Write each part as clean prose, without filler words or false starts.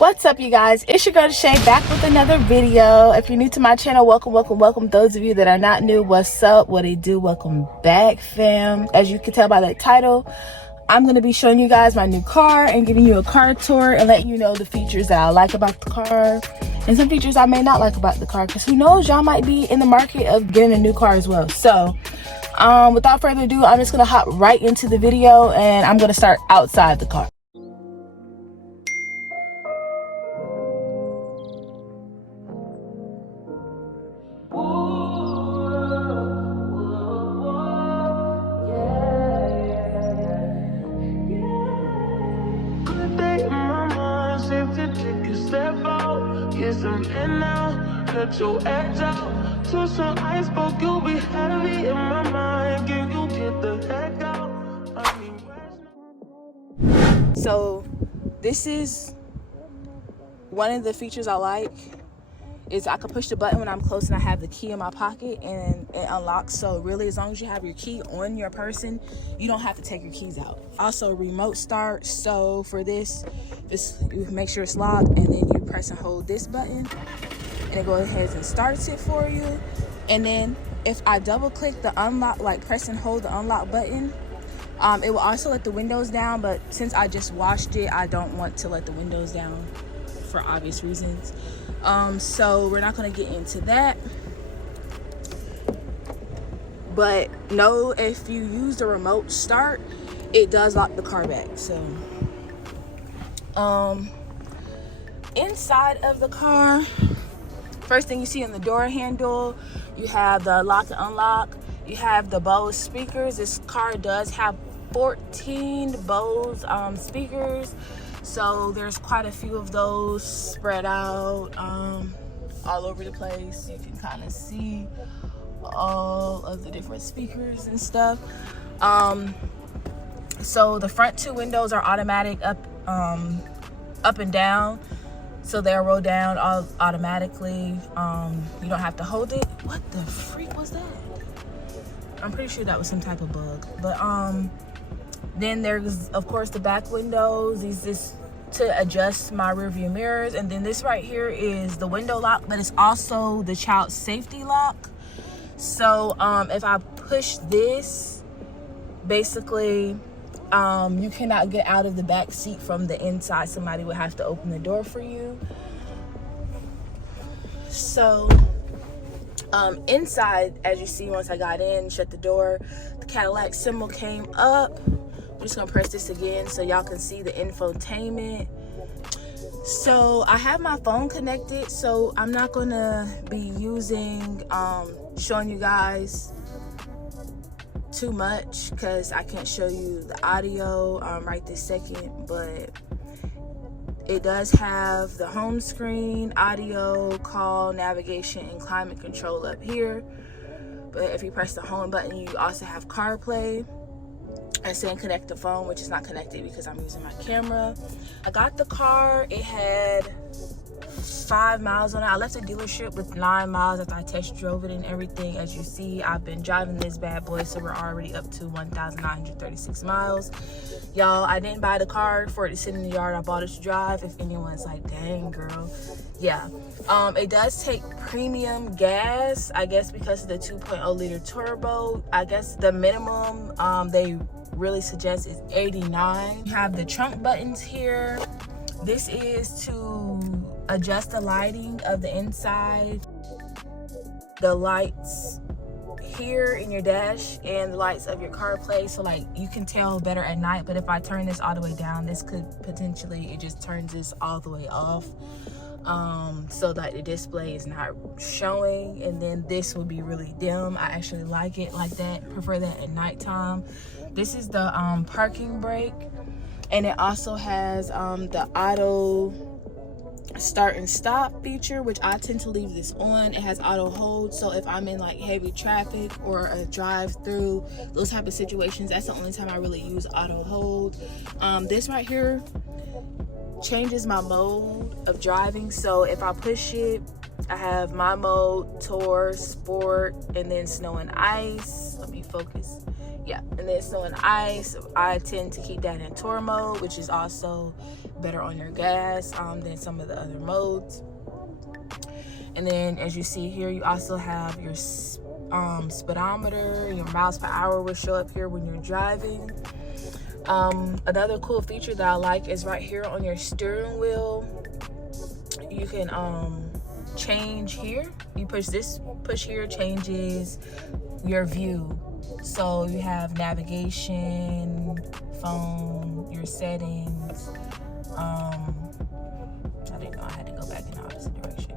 What's up, you guys? It's your girl Shay back with another video. If you're new to my channel, welcome. Those of you that are not new, what's up? What it do? Welcome back, fam. As you can tell by that title, I'm going to be showing you guys my new car and giving you a car tour and letting you know the features that I like about the car and some features I may not like about the car, because who knows, y'all might be in the market of getting a new car as well. So without further ado, I'm just going to hop right into the video and I'm going to start outside the car. Cut your edge out to some iceberg, you'll be heavy in my mind. Can you get the heck out? So this is one of the features I like, is I can push the button when I'm close and I have the key in my pocket and it unlocks. So really, as long as you have your key on your person, you don't have to take your keys out. Also remote start. So for this, just you make sure it's locked and then you press and hold this button and it goes ahead and starts it for you. And then if I double click the unlock, like press and hold the unlock button, it will also let the windows down, but since I just washed it, I don't want to let the windows down for obvious reasons. So we're not going to get into that, but know if you use the remote start, it does lock the car back. So inside of the car, first thing you see on the door handle, you have the lock and unlock. You have the Bose speakers. This car does have 14 Bose speakers. So there's quite a few of those spread out all over the place. You can kind of see all of the different speakers and stuff. So the front two windows are automatic up and down. So they'll roll down all automatically. You don't have to hold it. What the freak was that? I'm pretty sure that was some type of bug. But then there's, of course, the back windows. These is to adjust my rear view mirrors. And then this right here is the window lock, but it's also the child safety lock. So if I push this, basically, you cannot get out of the back seat from the inside. Somebody would have to open the door for you. So inside, as you see, once I got in, shut the door, the Cadillac symbol came up. I'm just gonna press this again so y'all can see the infotainment. So I have my phone connected, so I'm not gonna be using showing you guys too much because I can't show you the audio right this second, but it does have the home screen, audio, call, navigation, and climate control up here. But if you press the home button, you also have CarPlay and saying connect the phone, which is not connected because I'm using my camera. I got the car, it had 5 miles on it. I left the dealership with 9 miles after I test drove it and everything. As you see, I've been driving this bad boy, so we're already up to 1,936 miles. Y'all, I didn't buy the car for it to sit in the yard. I bought it to drive. If anyone's like, dang girl, yeah. It does take premium gas, I guess, because of the 2.0 liter turbo. I guess the minimum they really suggest is 89. You have the trunk buttons here. This is to adjust the lighting of the inside, the lights here in your dash, and the lights of your CarPlay, so like you can tell better at night. But if I turn this all the way down, this could potentially, it just turns this all the way off, so that the display is not showing, and then this will be really dim. I actually like it like that, prefer that at nighttime. This is the parking brake, and it also has the auto start and stop feature, which I tend to leave this on. It has auto hold, so if I'm in like heavy traffic or a drive through, those type of situations, that's the only time I really use auto hold. This right here changes my mode of driving. So if I push it, I have my mode, tour, sport, and then snow and ice. Let me focus. Yeah, and then snow and ice, I tend to keep that in tour mode, which is also better on your gas than some of the other modes. And then as you see here, you also have your speedometer. Your miles per hour will show up here when you're driving. Another cool feature that I like is right here on your steering wheel. You can change here. You push here, changes your view. So you have navigation, phone, your settings. I didn't know I had to go back in the opposite direction.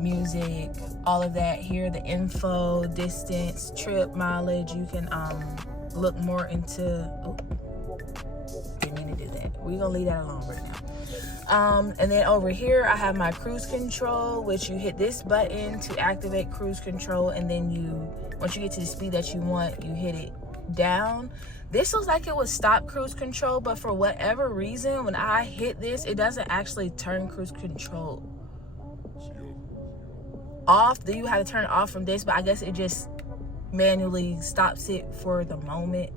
Music, all of that here. The info, distance, trip, mileage. You can look more into. Oh, didn't need to do that. We're gonna leave that alone right now. And then over here I have my cruise control, which you hit this button to activate cruise control, and then once you get to the speed that you want, you hit it down. This looks like it would stop cruise control, but for whatever reason, when I hit this, it doesn't actually turn cruise control off. Then you have to turn it off from this, but I guess it just manually stops it for the moment.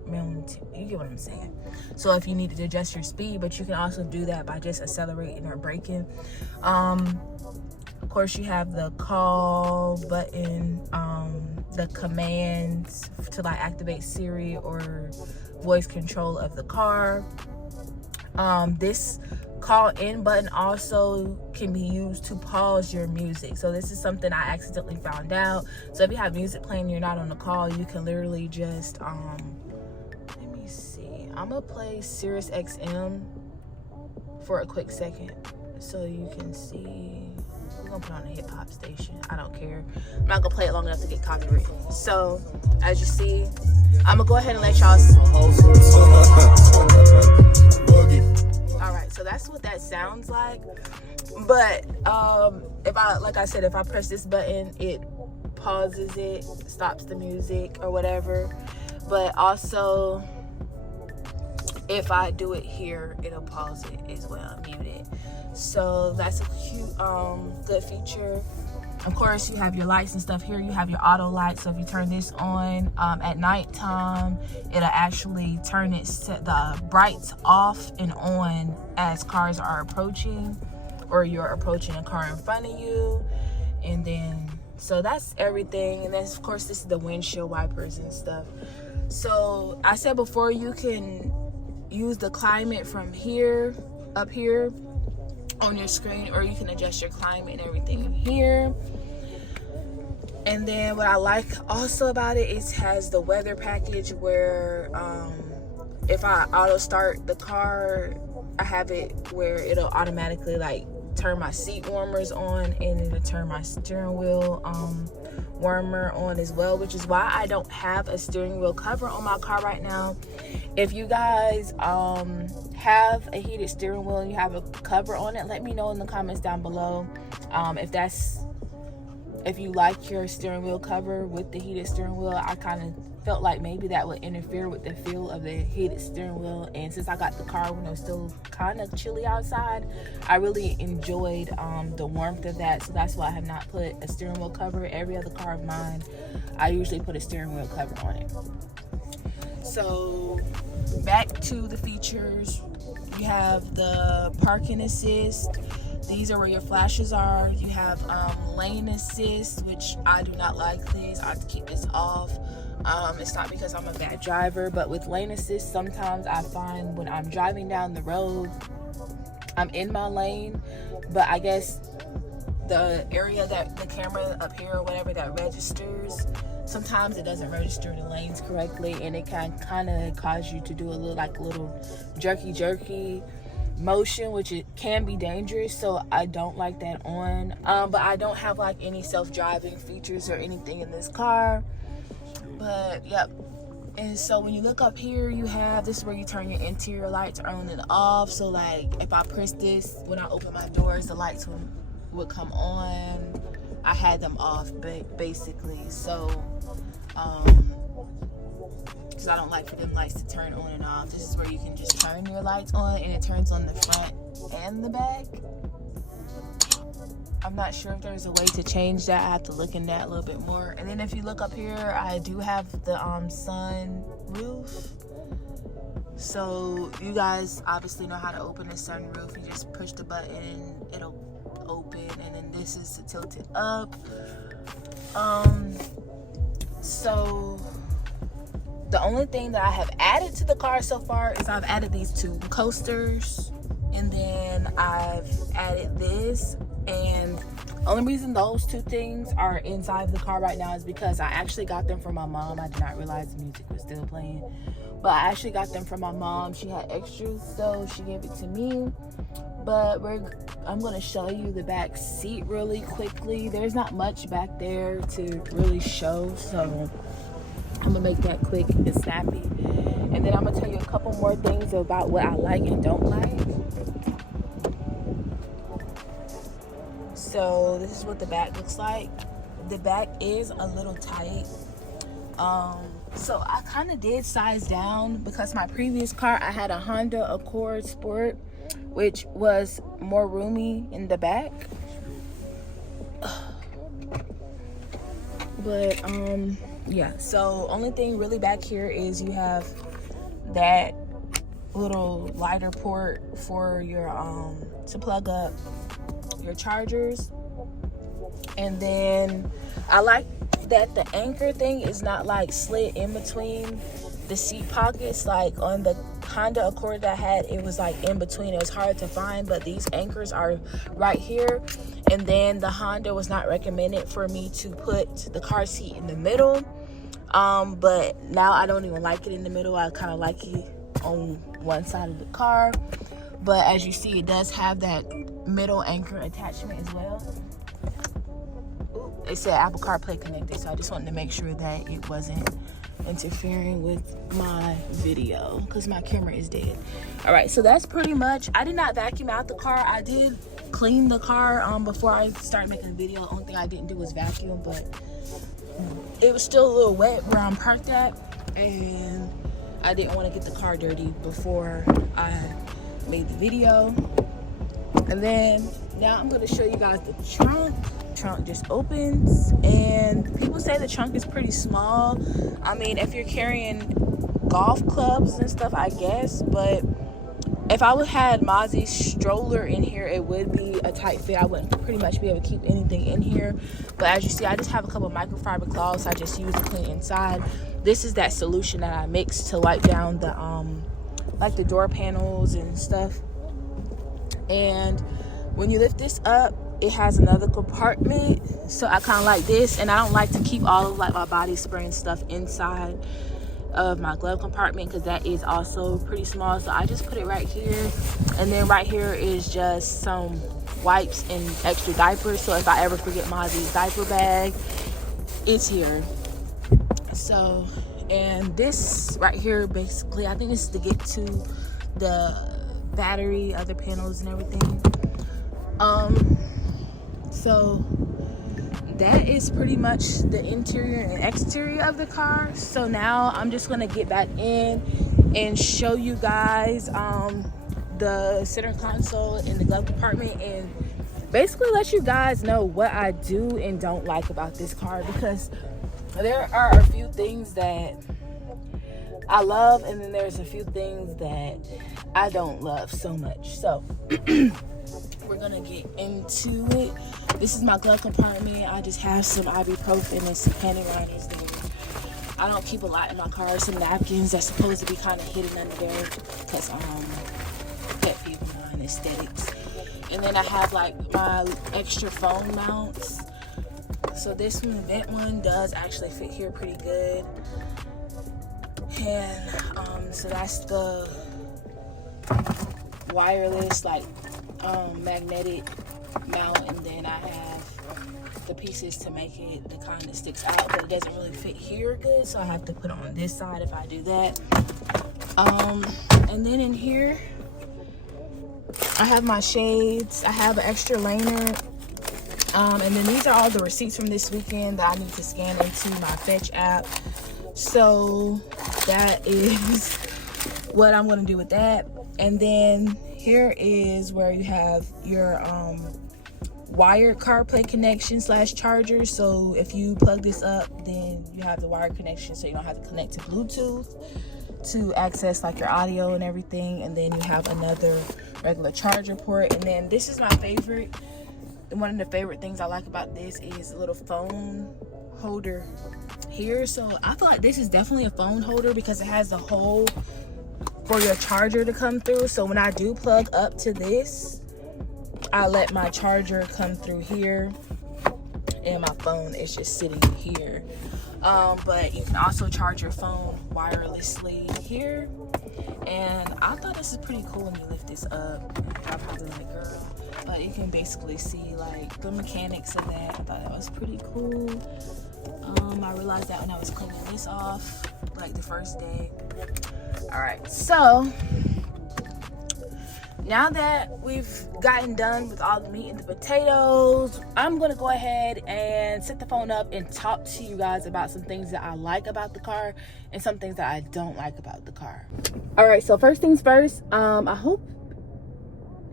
You get what I'm saying? So if you need to adjust your speed, but you can also do that by just accelerating or braking. Of course, you have the call button, the commands to like activate Siri or voice control of the car. This call in button also can be used to pause your music. So this is something I accidentally found out. So if you have music playing and you're not on the call, you can literally just let me see, I'm gonna play Sirius XM for a quick second so you can see. We're gonna put on a hip-hop station. I don't care. I'm not gonna play it long enough to get copyrighted. So as you see, I'm gonna go ahead and let y'all see. Alright, so that's what that sounds like. But if I press this button, it pauses it, stops the music or whatever. But also if I do it here, it'll pause it as well, mute it. So that's a cute good feature. Of course, you have your lights and stuff here. You have your auto lights. So if you turn this on at nighttime, it'll actually turn the brights off and on as cars are approaching, or you're approaching a car in front of you. And then, so that's everything. And then, of course, this is the windshield wipers and stuff. So I said before, you can use the climate from here, up here on your screen, or you can adjust your climate and everything in here. And then what I like also about it is has the weather package where if I auto start the car, I have it where it'll automatically like turn my seat warmers on, and it'll turn my steering wheel warmer on as well, which is why I don't have a steering wheel cover on my car right now. If you guys have a heated steering wheel and you have a cover on it, let me know in the comments down below if you like your steering wheel cover with the heated steering wheel. I kind of felt like maybe that would interfere with the feel of the heated steering wheel, and since I got the car when it was still kind of chilly outside, I really enjoyed the warmth of that. So that's why I have not put a steering wheel cover. Every other car of mine, I usually put a steering wheel cover on it. So back to the features, you have the parking assist. These are where your flashes are. You have lane assist, which I do not like this. I have to keep this off. It's not because I'm a bad driver, but with lane assist, sometimes I find when I'm driving down the road, I'm in my lane, but I guess the area that the camera up here or whatever that registers, sometimes it doesn't register the lanes correctly, and it can kind of cause you to do a little jerky motion, which it can be dangerous. So I don't like that on. But I don't have like any self-driving features or anything in this car. But yep. And so when you look up here, you have this is where you turn your interior lights on and off. So like if I press this, when I open my doors, the lights would come on. I had them off basically. So because I don't like for them lights to turn on and off. This is where you can just turn your lights on, and it turns on the front and the back. I'm not sure if there's a way to change that. I have to look in that a little bit more. And then if you look up here, I do have the sun roof. So you guys obviously know how to open the sunroof. You just push the button, it'll open, and then this is to tilt it up. So the only thing that I have added to the car so far is I've added these two coasters, and then I've added this. And the only reason those two things are inside the car right now is because I actually got them from my mom. I did not realize the music was still playing, but I actually got them from my mom. She had extras, so she gave it to me. But I'm gonna show you the back seat really quickly. There's not much back there to really show, so I'm gonna make that quick and snappy. And then I'm gonna tell you a couple more things about what I like and don't like. So this is what the back looks like. The back is a little tight. So I kind of did size down because my previous car, I had a Honda Accord Sport, which was more roomy in the back. But yeah, so only thing really back here is you have that little lighter port for your to plug up your chargers. And then I like that the anchor thing is not like slid in between the seat pockets. Like on the Honda Accord that I had, it was like in between. It was hard to find, but these anchors are right here. And then the Honda was not recommended for me to put the car seat in the middle, but now I don't even like it in the middle. I kind of like it on one side of the car. But as you see, it does have that middle anchor attachment as well. It said Apple CarPlay connected, so I just wanted to make sure that it wasn't interfering with my video because my camera is dead. All right, so that's pretty much. I did not vacuum out the car. I did clean the car before I started making the video. The only thing I didn't do was vacuum, but it was still a little wet where I'm parked at, and I didn't want to get the car dirty before I made the video. And then now I'm going to show you guys the trunk. Trunk just opens, and people say the trunk is pretty small. I mean, if you're carrying golf clubs and stuff, I guess, but if I would had Mozzie's stroller in here, it would be a tight fit. I wouldn't pretty much be able to keep anything in here. But as you see, I just have a couple microfiber cloths I just use to clean inside. This is that solution that I mixed to wipe down the like the door panels and stuff. And when you lift this up, it has another compartment, so I kind of like this. And I don't like to keep all of like my body spray and stuff inside of my glove compartment because that is also pretty small, so I just put it right here. And then right here is just some wipes and extra diapers, so if I ever forget Mozzie's diaper bag, it's here. So, and this right here, basically, I think this is to get to the battery, other panels and everything. So that is pretty much the interior and exterior of the car. So now I'm just gonna get back in and show you guys the center console and the glove compartment, and basically let you guys know what I do and don't like about this car, because there are a few things that I love and then there's a few things that I don't love so much. So we're gonna get into it. This is my glove compartment. I just have some ibuprofen and some panty liners there. I don't keep a lot in my car. Some napkins that's supposed to be kind of hidden under there because pet peeve of mine, aesthetics. And then I have like my extra phone mounts. So this one, that one does actually fit here pretty good. And so that's the wireless like magnetic mount, and then I have the pieces to make it the kind that sticks out, but it doesn't really fit here good, so I have to put it on this side if I do that. And then in here I have my shades, I have an extra lanyard, and then these are all the receipts from this weekend that I need to scan into my Fetch app. So that is what I'm going to do with that. And then here is where you have your wired CarPlay connection / charger. So if you plug this up, then you have the wired connection, so you don't have to connect to Bluetooth. to access like your audio and everything, and then you have another regular charger port. And then this is my favorite. One of the favorite things I like about this is a little phone holder here. So I feel like this is definitely a phone holder because it has the hole for your charger to come through. So when I do plug up to this, I let my charger come through here, and my phone is just sitting here. But you can also charge your phone wirelessly here. And I thought this is pretty cool when you lift this up. I'm probably like, girl. But you can basically see like the mechanics of that. I thought that was pretty cool. I realized that when I was cleaning this off, like the first day. All right, so now that we've gotten done with all the meat and the potatoes, I'm gonna go ahead and set the phone up and talk to you guys about some things that I like about the car and some things that I don't like about the car. All right, so first things first, I hope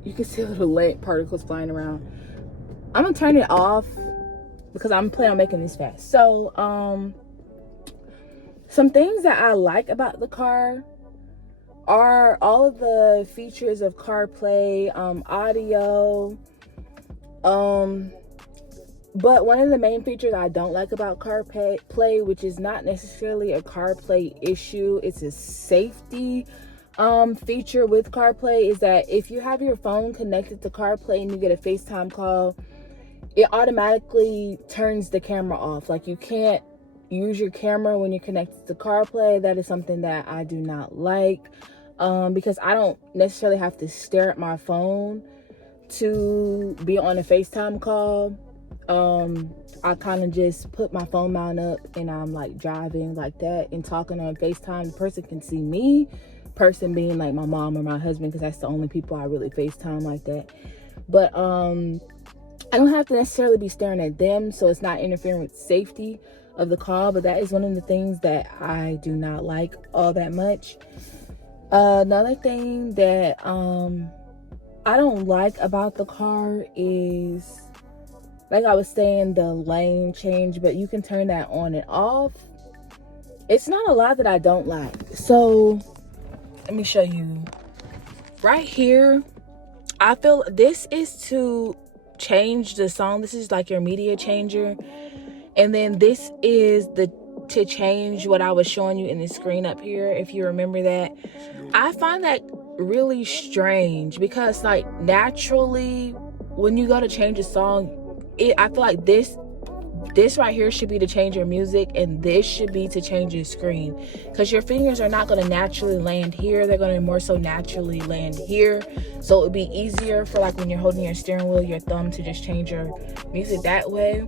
you can see little lint particles flying around. I'm gonna turn it off because I'm planning on making this fast. So, some things that I like about the car are all of the features of CarPlay, audio. But one of the main features I don't like about CarPlay, which is not necessarily a CarPlay issue, it's a safety feature with CarPlay, is that if you have your phone connected to CarPlay and you get a FaceTime call, it automatically turns the camera off. Like, you can't use your camera when you're connected to CarPlay. That is something that I do not like, because I don't necessarily have to stare at my phone to be on a FaceTime call. I kind of just put my phone mount up and I'm like driving like that and talking on FaceTime. The person can see me, person being like my mom or my husband, because that's the only people I really FaceTime like that. But I don't have to necessarily be staring at them, so it's not interfering with safety of the call. But that is one of the things that I do not like all that much. Another thing that I don't like about the car is, like I was saying, the lane change, but you can turn that on and off. It's not a lot that I don't like. So let me show you right here. I feel this is to change the song. This is like your media changer, and then this is to change what I was showing you in the screen up here, if you remember that. I find that really strange because, like, naturally when you go to change a song, I feel like this right here should be to change your music, and this should be to change your screen, because your fingers are not going to naturally land here. They're going to more so naturally land here. So it would be easier for, like, when you're holding your steering wheel, your thumb to just change your music that way.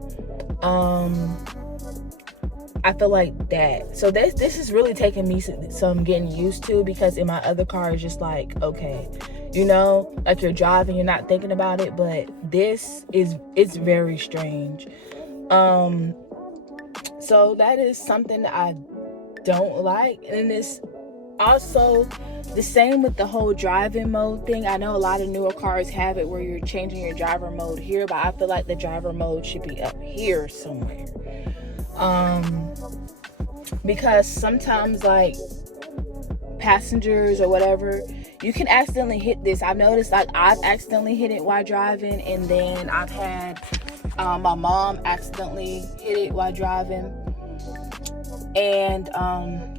I feel like that. So this is really taking me some getting used to, because in my other car it's just like, okay, you know, like you're driving, you're not thinking about it. But it's very strange. So that is something that I don't like. And it's also the same with the whole driving mode thing. I know a lot of newer cars have it where you're changing your driver mode here, but I feel like the driver mode should be up here somewhere. Because sometimes, like, passengers or whatever, you can accidentally hit this. I've noticed, like, I've accidentally hit it while driving, and then I've had my mom accidentally hit it while driving. And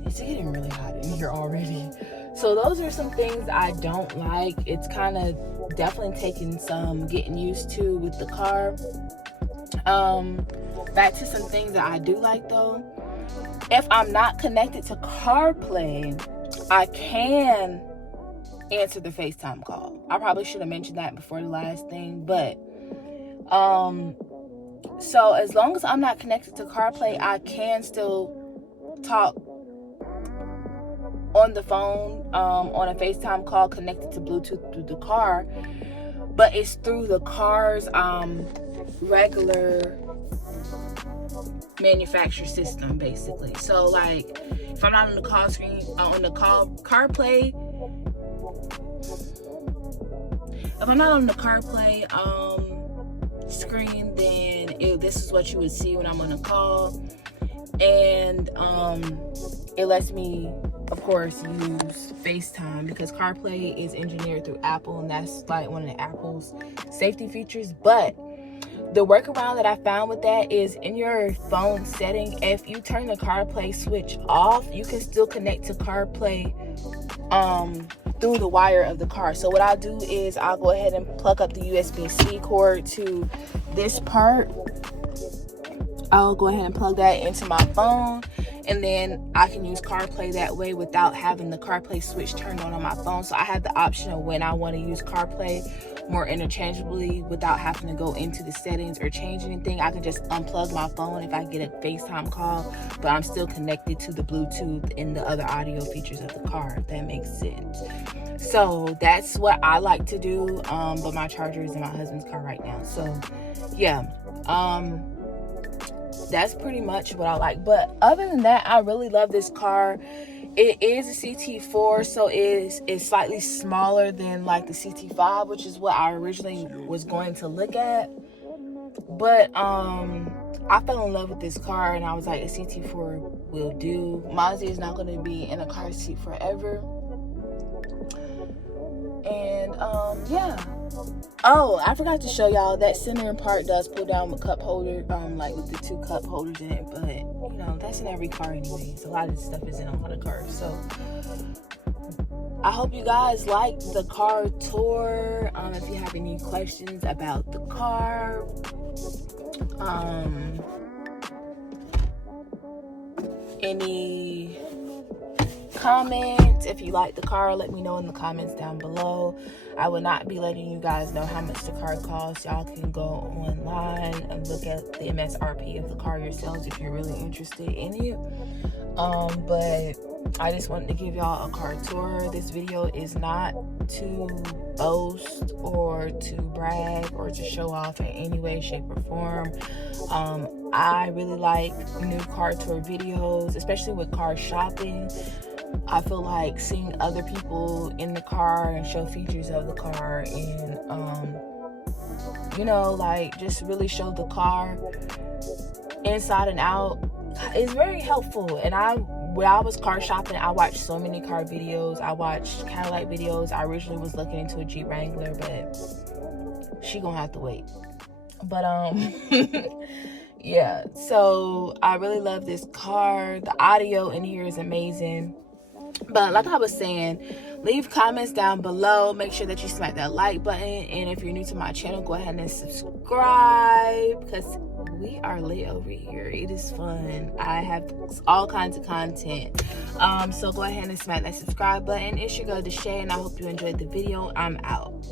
it's getting really hot in here already. So those are some things I don't like. It's kind of definitely taking some getting used to with the car. Back to some things that I do like though. If I'm not connected to CarPlay, I can answer the FaceTime call. I probably should have mentioned that before the last thing, but so as long as I'm not connected to CarPlay, I can still talk on the phone, on a FaceTime call connected to Bluetooth through the car, but it's through the car's regular manufacturer system, basically. So, like, if I'm not on the call screen, on the CarPlay, if I'm not on the CarPlay screen, then this is what you would see when I'm on a call. And it lets me of course, use FaceTime, because CarPlay is engineered through Apple, and that's like one of the Apple's safety features. But the workaround that I found with that is in your phone setting, if you turn the CarPlay switch off, you can still connect to CarPlay through the wire of the car. So what I'll do is I'll go ahead and plug up the USB-C cord to this part. I'll go ahead and plug that into my phone, and then I can use CarPlay that way without having the CarPlay switch turned on my phone. So I have the option of when I want to use CarPlay more interchangeably without having to go into the settings or change anything. I can just unplug my phone if I get a FaceTime call, but I'm still connected to the Bluetooth and the other audio features of the car, if that makes sense. So that's what I like to do, but my charger is in my husband's car right now. So yeah, that's pretty much what I like. But other than that, I really love this car. It is a CT4, so it's slightly smaller than like the CT5, which is what I originally was going to look at. But I fell in love with this car, and I was like, a CT4 will do. Mozzie is not going to be in a car seat forever. And yeah. Oh, I forgot to show y'all that center part does pull down with cup holder, like with the 2 cup holders in it. But you know, that's in every car anyways. A lot of this stuff is in a lot of cars. So I hope you guys liked the car tour. If you have any questions about the car, any comments, if you like the car, let me know in the comments down below. I will not be letting you guys know how much the car costs. Y'all can go online and look at the MSRP of the car yourselves if you're really interested in it. But I just wanted to give y'all a car tour. This video is not to boast or to brag or to show off in any way, shape, or form. I really like new car tour videos, especially with car shopping. I feel like seeing other people in the car and show features of the car, and you know, like just really show the car inside and out is very helpful. And when I was car shopping, I watched so many car videos. I watched Cadillac videos. I originally was looking into a Jeep Wrangler, but she gonna have to wait. But yeah, so I really love this car. The audio in here is amazing. But like I was saying, leave comments down below. Make sure that you smack that like button, and if you're new to my channel, go ahead and subscribe, because we are lit over here. It is fun. I have all kinds of content, so go ahead and smack that subscribe button. It's your girl Deshay, and I hope you enjoyed the video. I'm out.